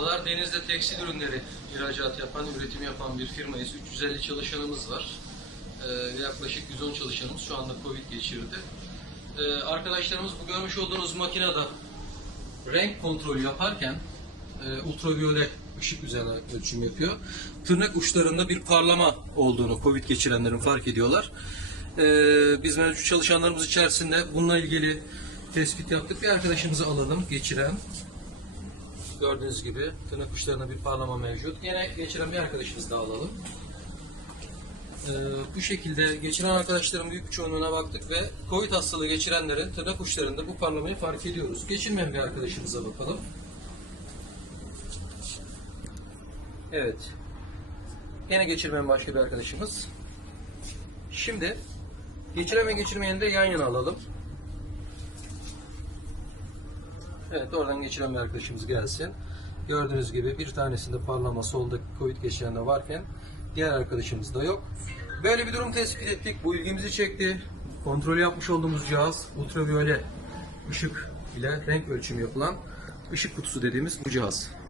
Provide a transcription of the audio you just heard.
Merhabalar. Deniz'de tekstil ürünleri ihracat yapan, üretim yapan bir firmayız. 350 çalışanımız var. Ee, yaklaşık 110 çalışanımız şu anda Covid geçirdi. Ee, arkadaşlarımız bu görmüş olduğunuz makinede renk kontrolü yaparken e, ultraviyole ışık üzerine ölçüm yapıyor. Tırnak uçlarında bir parlama olduğunu Covid geçirenlerin fark ediyorlar. Ee, biz mevcut çalışanlarımız içerisinde bununla ilgili tespit yaptık. Bir arkadaşımızı alalım geçiren. Gördüğünüz gibi tırnak uçlarında bir parlama mevcut. Yine geçiren bir arkadaşımız daha alalım. Ee, bu şekilde geçiren arkadaşların büyük çoğunluğuna baktık ve COVID hastalığı geçirenlerin tırnak uçlarında bu parlamayı fark ediyoruz. Geçirmeyen bir arkadaşımıza bakalım. Evet. Yine geçirmeyen başka bir arkadaşımız. Şimdi geçiren ve geçirmeyeni de yan yana alalım. Evet oradan geçiren bir arkadaşımız gelsin. Gördüğünüz gibi bir tanesinde parlama solda Covid geçirende varken diğer arkadaşımızda yok. Böyle bir durum tespit ettik. Bu ilgimizi çekti. Kontrol yapmış olduğumuz cihaz ultraviyole ışık ile renk ölçümü yapılan ışık kutusu dediğimiz bu cihaz.